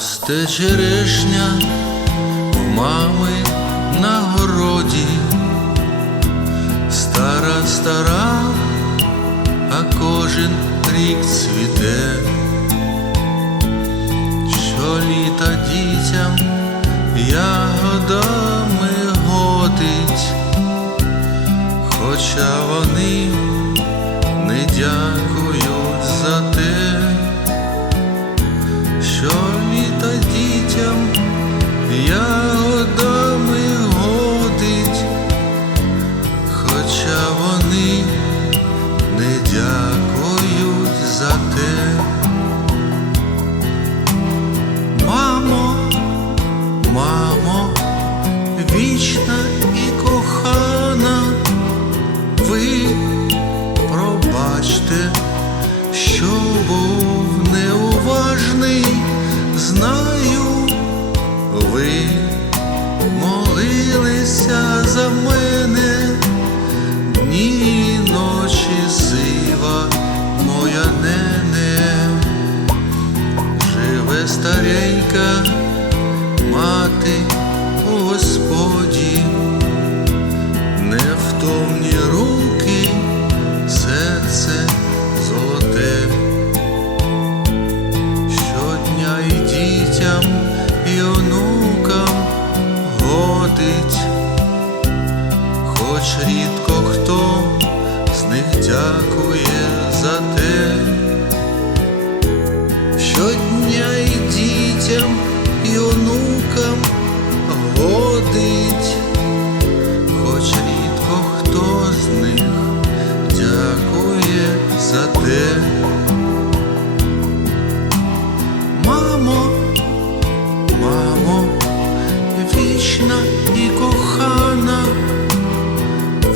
Росте черешня в мами на городі, стара, стара, а кожен рік цвіте, що літа дітям знаю, ви молилися за мене, дні і ночі сива моя нене, живе старенька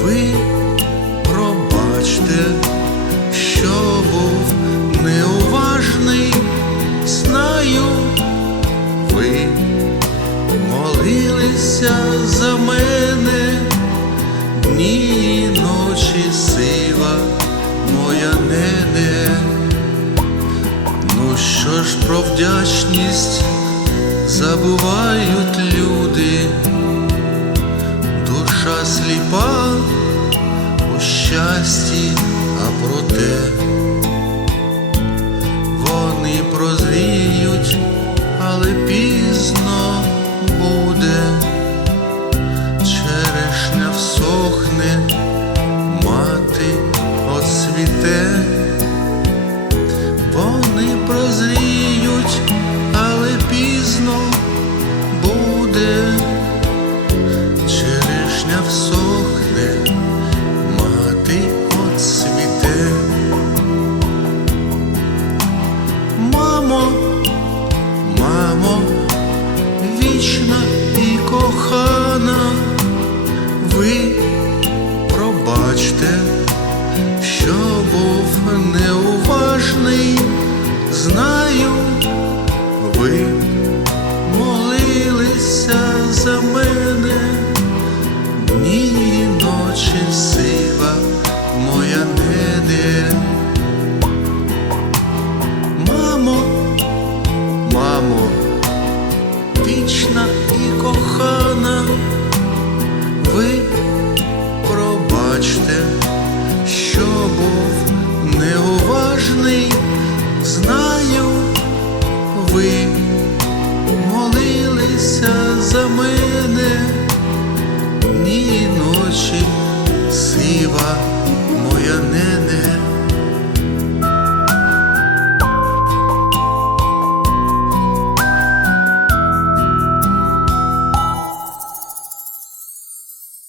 ви пробачте, що був неуважний, знаю, ви молилися за мене, дні і ночі сива моя нене. Ну що ж про вдячність забувають люди, сліпа у щасті, а проте Мамо, мамо, вічна і кохана, ви пробачте що був неуважний, знаю, ви вічна і кохана, ви пробачте, що був.